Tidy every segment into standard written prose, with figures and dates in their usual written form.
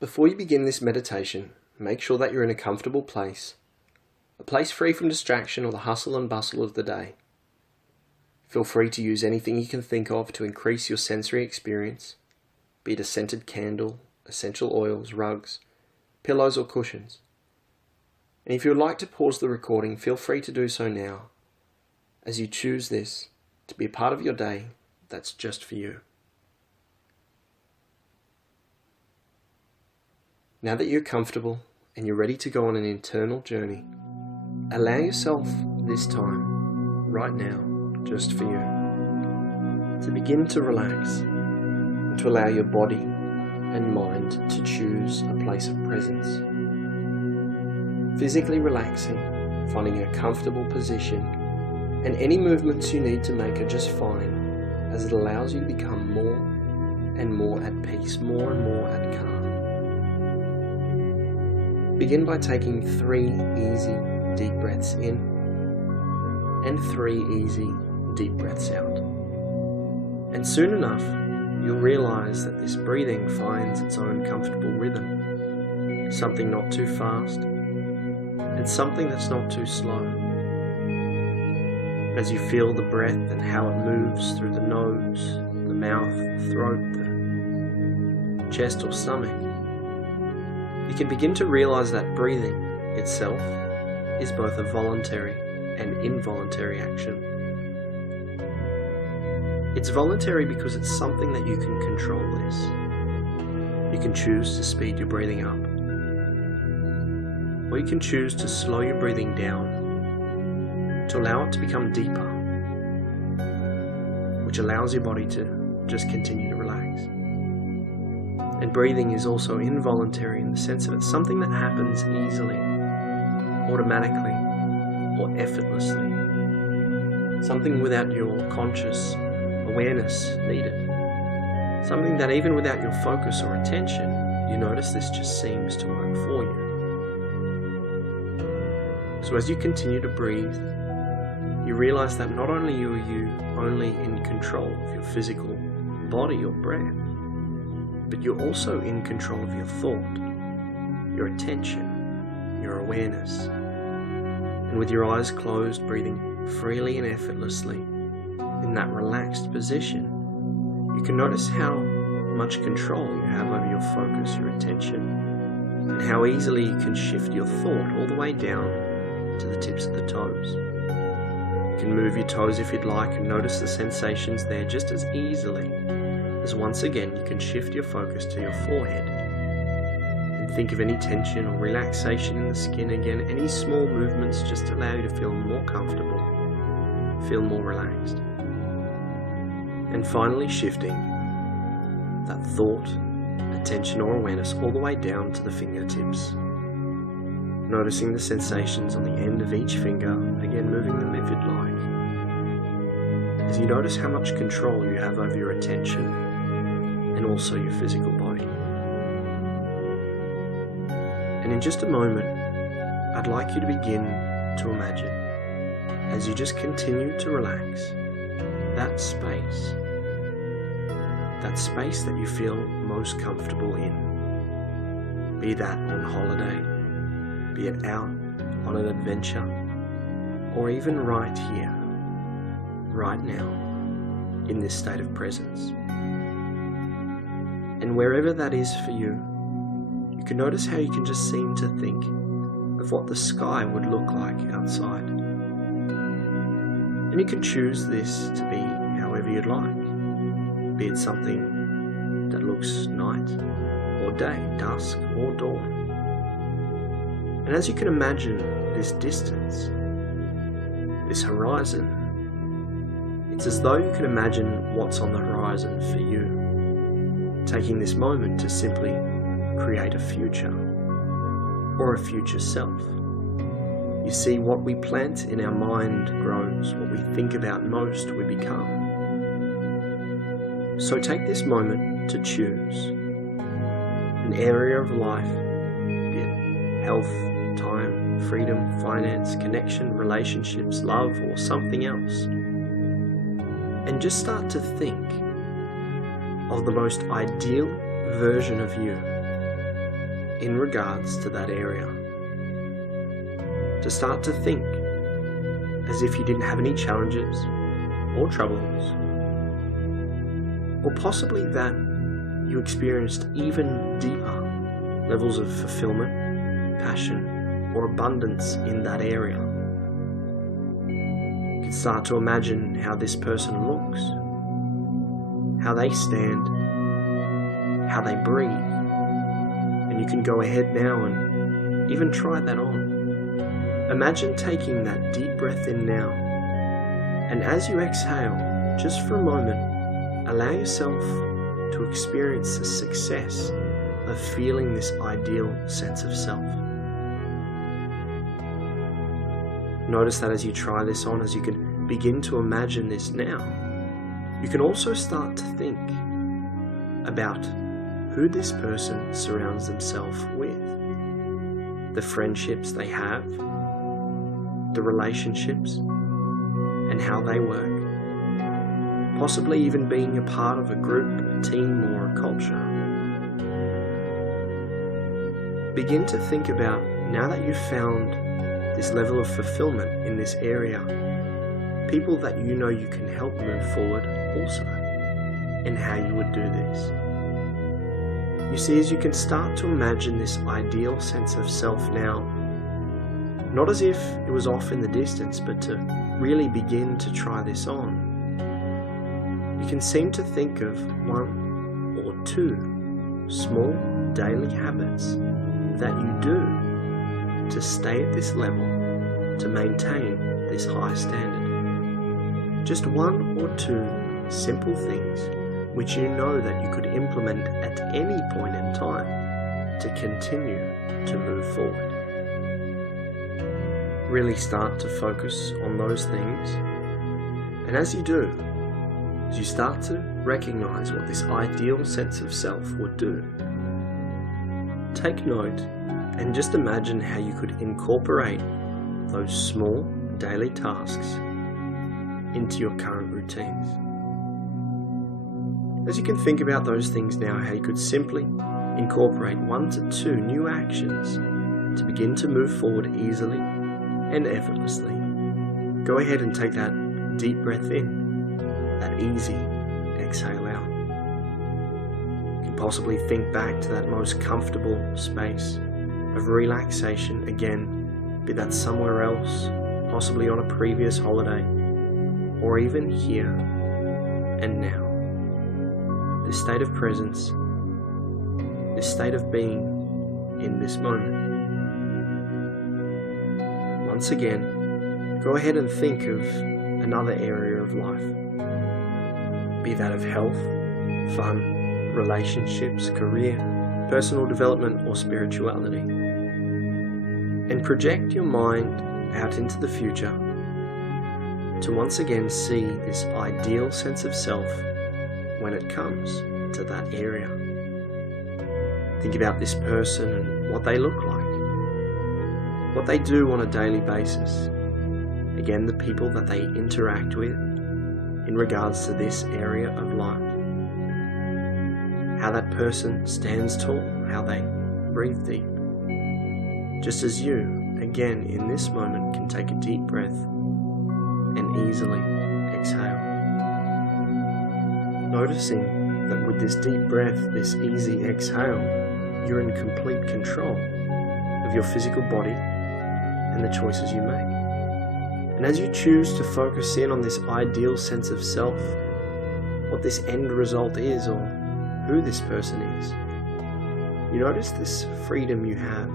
Before you begin this meditation, make sure that you're in a comfortable place, a place free from distraction or the hustle and bustle of the day. Feel free to use anything you can think of to increase your sensory experience, be it a scented candle, essential oils, rugs, pillows or cushions. And if you would like to pause the recording, feel free to do so now, as you choose this to be a part of your day that's just for you. Now that you're comfortable and you're ready to go on an internal journey, allow yourself this time, right now, just for you, to begin to relax and to allow your body and mind to choose a place of presence. Physically relaxing, finding a comfortable position, and any movements you need to make are just fine, as it allows you to become more and more at peace, more and more at calm. Begin by taking 3 easy deep breaths in and 3 easy deep breaths out. And soon enough, you'll realize that this breathing finds its own comfortable rhythm, something not too fast and something that's not too slow. As you feel the breath and how it moves through the nose, the mouth, the throat, the chest or stomach, you can begin to realize that breathing itself is both a voluntary and involuntary action. It's voluntary because it's something that you can control this. You can choose to speed your breathing up, or you can choose to slow your breathing down to allow it to become deeper, which allows your body to just continue to relax. And breathing is also involuntary in the sense that it's something that happens easily, automatically, or effortlessly. Something without your conscious awareness needed. Something that even without your focus or attention, you notice this just seems to work for you. So as you continue to breathe, you realize that not only are you only in control of your physical body or breath, but you're also in control of your thought, your attention, your awareness. And with your eyes closed, breathing freely and effortlessly, in that relaxed position, you can notice how much control you have over your focus, your attention, and how easily you can shift your thought all the way down to the tips of the toes. You can move your toes if you'd like and notice the sensations there just as easily as once again you can shift your focus to your forehead and think of any tension or relaxation in the skin again. Any small movements just allow you to feel more comfortable, feel more relaxed. And finally shifting that thought, attention or awareness all the way down to the fingertips. Noticing the sensations on the end of each finger, again moving them if you'd like. As you notice how much control you have over your attention and also your physical body. And in just a moment, I'd like you to begin to imagine, as you just continue to relax, that space that you feel most comfortable in. Be that on holiday, be it out on an adventure, or even right here, right now, in this state of presence. And wherever that is for you, you can notice how you can just seem to think of what the sky would look like outside. And you can choose this to be however you'd like, be it something that looks night or day, dusk or dawn. And as you can imagine this distance, this horizon, it's as though you can imagine what's on the horizon for you, taking this moment to simply create a future or a future self. You see, what we plant in our mind grows, what we think about most we become. So take this moment to choose an area of life, be it health, time, freedom, finance, connection, relationships, love, or something else. And just start to think of the most ideal version of you in regards to that area. To start to think as if you didn't have any challenges or troubles, or possibly that you experienced even deeper levels of fulfillment, passion, or abundance in that area. You can start to imagine how this person looks, how they stand, how they breathe, and you can go ahead now and even try that on. Imagine taking that deep breath in now, and as you exhale, just for a moment, allow yourself to experience the success of feeling this ideal sense of self. Notice that as you try this on, as you can begin to imagine this now, you can also start to think about who this person surrounds themselves with, the friendships they have, the relationships, and how they work. Possibly even being a part of a group, a team, or a culture. Begin to think about, now that you've found this level of fulfillment in this area, people that you know you can help move forward also, and how you would do this. You see, as you can start to imagine this ideal sense of self now, not as if it was off in the distance, but to really begin to try this on, you can seem to think of 1 or 2 small daily habits that you do to stay at this level, to maintain this high standard. Just 1 or 2 simple things which you know that you could implement at any point in time to continue to move forward. Really start to focus on those things, and as you do, as you start to recognize what this ideal sense of self would do, take note and just imagine how you could incorporate those small daily tasks into your current routines. As you can think about those things now, how you could simply incorporate 1 to 2 new actions to begin to move forward easily and effortlessly. Go ahead and take that deep breath in, that easy exhale out. You can possibly think back to that most comfortable space of relaxation again, be that somewhere else, possibly on a previous holiday, or even here and now. This state of presence, this state of being in this moment. Once again, go ahead and think of another area of life, be that of health, fun, relationships, career, personal development, or spirituality, and project your mind out into the future to once again see this ideal sense of self when it comes to that area. Think about this person and what they look like, what they do on a daily basis, again the people that they interact with in regards to this area of life, how that person stands tall, how they breathe deep, just as you, again in this moment, can take a deep breath and easily exhale. Noticing that with this deep breath, this easy exhale, you're in complete control of your physical body and the choices you make. And as you choose to focus in on this ideal sense of self, what this end result is, or who this person is, you notice this freedom you have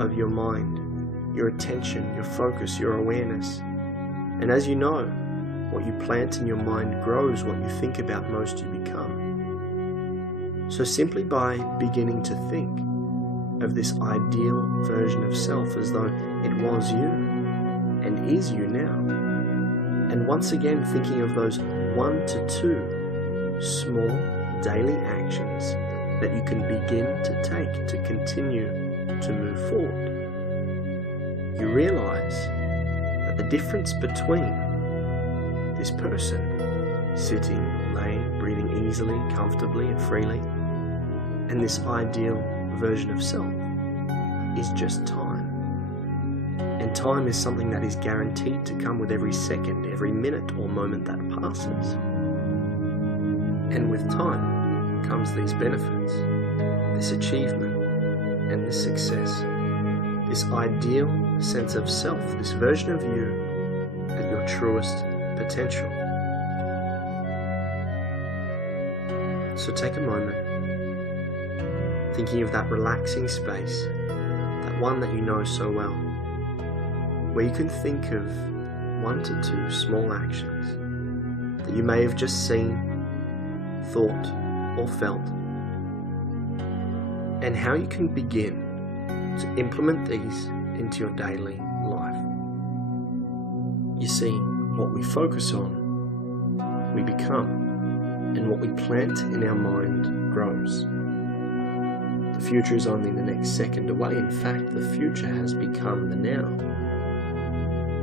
of your mind, your attention, your focus, your awareness. And as you know, what you plant in your mind grows what you think about most, you become. So simply by beginning to think of this ideal version of self as though it was you and is you now, and once again thinking of those 1 to 2 small daily actions that you can begin to take to continue to move forward, you realize that the difference between this person sitting, laying, breathing easily, comfortably and freely, and this ideal version of self is just time. And time is something that is guaranteed to come with every second, every minute or moment that passes. And with time comes these benefits, this achievement, and this success, this ideal sense of self, this version of you at your truest potential. So take a moment, thinking of that relaxing space, that one that you know so well, where you can think of 1 to 2 small actions that you may have just seen, thought, or felt, and how you can begin to implement these into your daily life. You see, what we focus on, we become, and what we plant in our mind grows. The future is only the next second away. In fact, the future has become the now.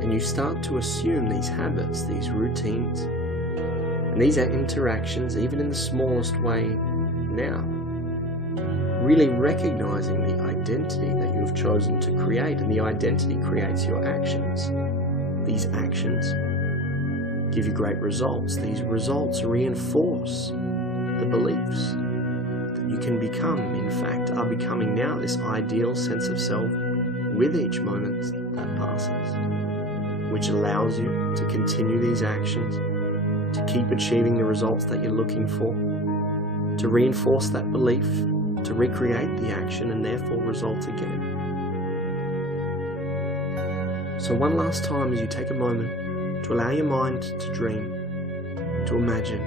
And you start to assume these habits, these routines, and these interactions, even in the smallest way now. Really recognizing the identity that you have chosen to create, and the identity creates your actions. These actions give you great results. These results reinforce the beliefs that you can become, in fact, are becoming now this ideal sense of self with each moment that passes, which allows you to continue these actions, to keep achieving the results that you're looking for, to reinforce that belief, to recreate the action and therefore result again. So one last time, as you take a moment to allow your mind to dream, to imagine,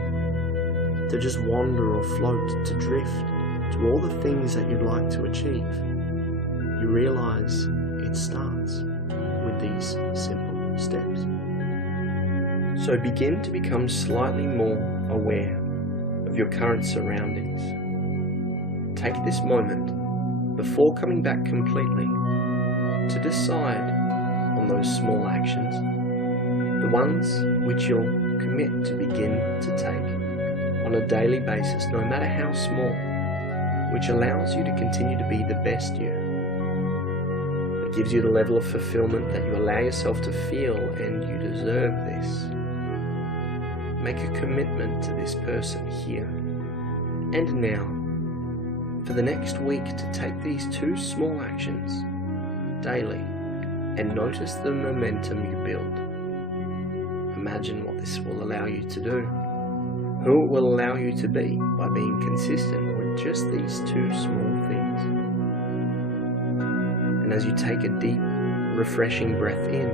to just wander or float, to drift to all the things that you'd like to achieve, you realize it starts with these simple steps. So begin to become slightly more aware of your current surroundings. Take this moment before coming back completely to decide on those small actions, the ones which you'll commit to begin to take on a daily basis, no matter how small, which allows you to continue to be the best you. It gives you the level of fulfillment that you allow yourself to feel, and you deserve this. Make a commitment to this person here and now for the next week to take these 2 small actions daily and notice the momentum you build. Imagine what this will allow you to do, who it will allow you to be by being consistent with just these 2 small things. And as you take a deep, refreshing breath in,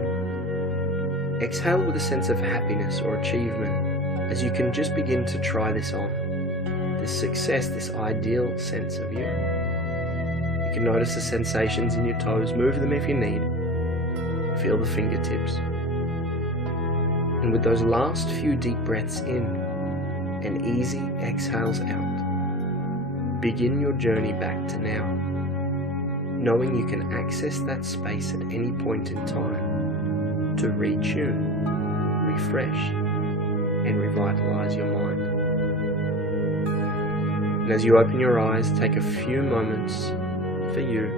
exhale with a sense of happiness or achievement as you can just begin to try this on, this success, this ideal sense of you. You can notice the sensations in your toes, move them if you need, feel the fingertips. And with those last few deep breaths in and easy exhales out, begin your journey back to now, knowing you can access that space at any point in time to retune, refresh, and revitalize your mind. And as you open your eyes, take a few moments for you,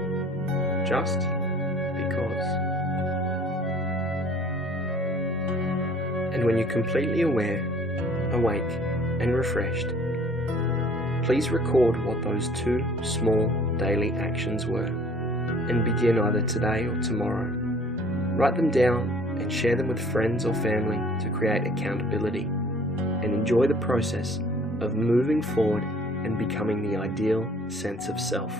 just because. And when you're completely aware, awake, and refreshed, please record what those 2 small daily actions were, and begin either today or tomorrow. Write them down and share them with friends or family to create accountability, and enjoy the process of moving forward and becoming the ideal sense of self.